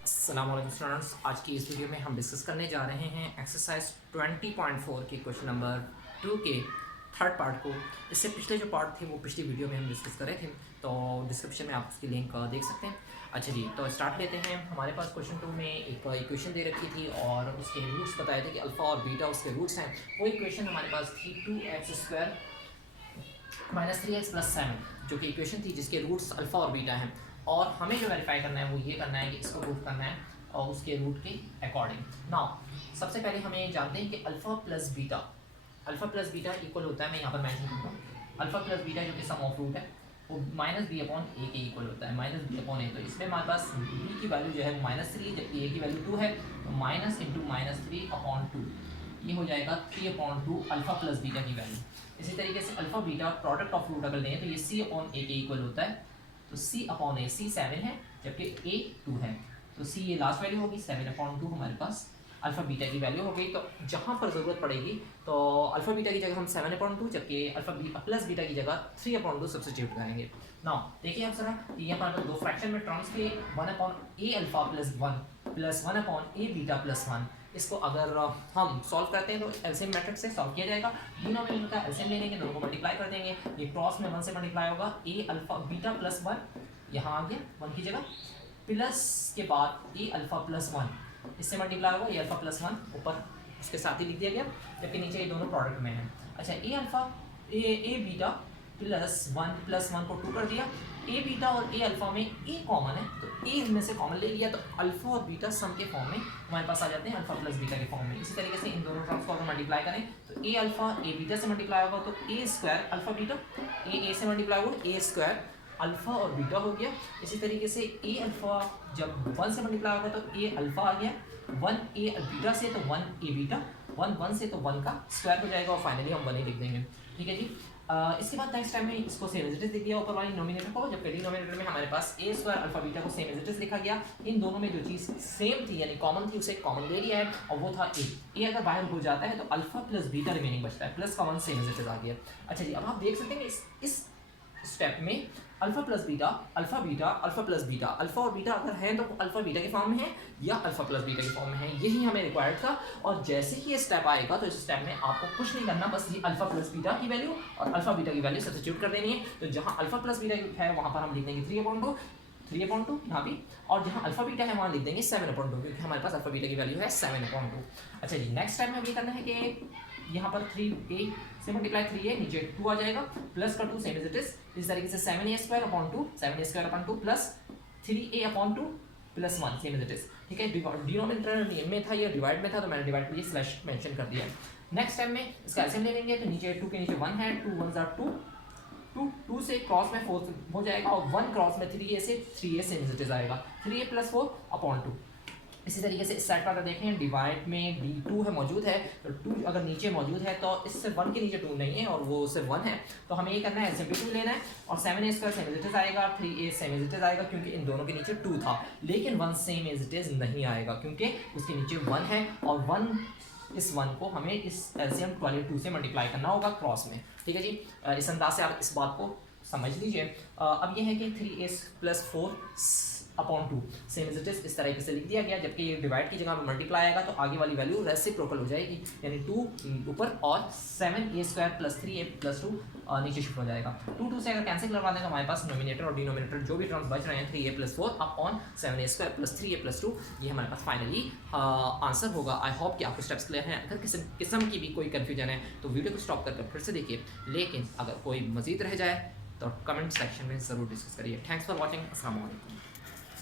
अस्सलाम वालेकुम स्टूडेंट्स, आज की इस वीडियो में हम डिस्कस करने जा रहे हैं एक्सरसाइज 20.4 के क्वेश्चन नंबर 2 के थर्ड पार्ट को। इससे पिछले जो पार्ट थे वो पिछली वीडियो में हम डिस्कस कर रहे थे, तो डिस्क्रिप्शन में आप उसकी लिंक देख सकते हैं। अच्छा जी, तो स्टार्ट लेते हैं। हमारे पास क्वेश्चन 2 में एक इक्वेशन दे रखी थी और उसके रूट्स बताए थे कि अल्फ़ा और बीटा उसके रूट्स हैं। वो इक्वेशन हमारे पास थी 2x² माइनस 3x+7, जो कि इक्वेशन थी जिसके रूट्स अल्फ़ा और बीटा हैं। और हमें जो वेरीफाई करना है वो ये करना है कि इसको प्रूफ करना है और उसके रूट के अकॉर्डिंग। नाउ सबसे पहले हमें जानते हैं कि अल्फ़ा प्लस बीटा इक्वल होता है, मैं यहाँ पर मेंशन करूँगा अल्फ़ा प्लस बीटा जो कि सम ऑफ रूट है वो -b/a के इक्वल होता है, -b/a। तो इसमें हमारे पास b की वैल्यू जो है वो -3, जबकि a की वैल्यू 2 है, तो माइनस इंटू -3/2 ये हो जाएगा 3/2 अल्फ़ा प्लस बीटा की वैल्यू। इसी तरीके से alpha beta product of root अगर लें तो ये c/a के इक्वल होता है, तो c/a, c 7 है जबकि a 2 है, तो c ये लास्ट वैल्यू होगी, 7/2 हमारे पास अल्फ़ा बीटा की वैल्यू हो गई। तो जहाँ पर ज़रूरत पड़ेगी तो अल्फ़ा बीटा की जगह हम 7/2, जबकि अल्फ़ा प्लस बीटा की जगह 3/2 सब्सिट्यूट करेंगे। नाउ देखिए आप जरा, ये यहाँ पर दो फ्रैक्शन में टर्म्स थे 1/a alpha plus 1 plus 1/a beta plus 1। इसको अगर हम सॉल्व करते हैं तो एलसीएम मेथड से सॉल्व किया जाएगा। डिनोमिनेटर का एलसीएम ले लेंगे, दोनों को मल्टीप्लाई कर देंगे, ये क्रॉस में 1 से मल्टीप्लाई होगा, a अल्फ़ा बीटा प्लस 1 यहाँ आ गया 1 की जगह, प्लस के बाद a अल्फ़ा प्लस 1 इससे मल्टीप्लाई होगा, ये अल्फ़ा प्लस 1 ऊपर उसके साथ ही लिख दिया गया, जबकि नीचे ये दोनों प्रोडक्ट में है। अच्छा, a बीटा प्लस 1 को 2 कर दिया, a बीटा और a अल्फ़ा में a कॉमन है तो a इनमें से कॉमन ले लिया, तो अल्फ़ा और बीटा सम के फॉर्म में हमारे पास आ जाते हैं अल्फ़ा प्लस बीटा के फॉर्म में। इसी तरीके से इन दोनों टर्म्स को अगर मल्टीप्लाई करें तो a अल्फ़ा a बीटा से मल्टीप्लाई होगा तो a square alpha beta, a से मल्टीप्लाई होगा a स्क्वायर अल्फ़ा और बीटा हो गया। इसी तरीके से a अल्फ़ा जब 1 से मल्टीप्लाई होगा तो a अल्फ़ा आ गया, 1a बीटा से तो 1a बीटा, 1 से तो 1 का स्क्वायर हो जाएगा और फाइनली हम 1 ही लिख देंगे। ठीक है जी। इसके बाद नेक्स्ट टाइम में इसको सेम एज इट इज लिख दिया ऊपर वाली नोमिनेटर को, जबकि डिनोमिनेटर में हमारे पास a स्क्वायर अल्फ़ा बीटा को सेम एज इट इज लिखा गया। इन दोनों में जो चीज़ सेम थी यानी कॉमन थी उसे कॉमन ले लिया है और वो था a अगर बाहर हो जाता है तो अल्फ़ा प्लस बीटा रिमेनिंग बचता है, प्लस का 1 सेम एज इट इज आ गया। अच्छा जी, अब आप देख सकते हैं इस स्टेप में alpha plus beta, alpha beta, alpha plus beta, alpha और बीटा अगर हैं तो अल्फ़ा बीटा के फॉर्म में है या अल्फ़ा प्लस बीटा के फॉर्म में है, यही हमें रिक्वायर्ड था। और जैसे ही ये स्टेप आएगा तो इस स्टेप में आपको कुछ नहीं करना, बस ये अल्फ़ा प्लस बीटा की वैल्यू और अल्फ़ा बीटा की वैल्यू सब्स्टिट्यूट कर देनी है। तो जहाँ अल्फ़ा प्लस बीटा है वहाँ पर हम लिख देंगे 3/2 यहाँ भी, और जहाँ अल्फ़ा बीटा है वहाँ लिख देंगे 7/2, क्योंकि हमारे पास अल्फ़ा बीटा की वैल्यू है 7/2। अच्छा जी, नेक्स्ट टाइम में ये करना है कि यहाँ पर 3a से मल्टीप्लाई 3a, नीचे 2 आ जाएगा, प्लस का 2 सेम एज इट इज। इस तरीके से 7a² plus 3a/2 plus 1 same as it is. ठीक है, डिनोमिनेटर में था, ये डिवाइड में था, तो मैंने डिवाइड के लिए स्लैश मेंशन कर दिया। नेक्स्ट टाइम में इसका एलसीएम ले लेंगे, तो नीचे 2 के नीचे 1 है, 2 1 2, 2 से क्रॉस में 4 हो जाएगा और 1 क्रॉस में 3a से 3a same as it is आएगा, 3a+4/2। इसी तरीके से इस साइड पर अगर देखें डिवाइड में d2 है मौजूद है, तो 2 अगर नीचे मौजूद है तो इससे 1 के नीचे 2 नहीं है और वो सिर्फ 1 है, तो हमें ये करना है एलसीएम 2 लेना है और 7a² same as it is आएगा, 3a same as it is आएगा, क्योंकि इन दोनों के नीचे 2 था, लेकिन 1 सेम एज इट इज नहीं आएगा क्योंकि उसके नीचे 1 है और 1 को हमें इस एलसीएम 2 से मल्टीप्लाई करना होगा क्रॉस में। ठीक है जी, इस अंदाज से आप इस बात को समझ लीजिए। अब ये है कि 3a+4/2 same as it is इस तरीके से लिख दिया गया, जबकि ये डिवाइड की जगह पर मल्टीप्लाई आएगा तो आगे वाली वैल्यू रेसिप्रोकल हो जाएगी, यानी 2 ऊपर और 7a² + 3a+2 नीचे शिफ्ट हो जाएगा। 2 से अगर कैंसिल करवा दें तो हमारे पास नोमिनेटर और डिनोमिनेटर जो भी टर्म्स बच रहे हैं 3a+4/7a² + 3a+2, ये हमारे पास फाइनली आंसर होगा। आई होप कि आपको स्टेप्स क्लियर हैं। अगर किसी किस्म की भी कोई कन्फ्यूजन है तो वीडियो को स्टॉप करके फिर से देखिए, लेकिन अगर कोई मजीद रह जाए तो कमेंट सेक्शन में ज़रूर डिस्कस करिए। Thanks for watching. अस्सलाम वालेकुम।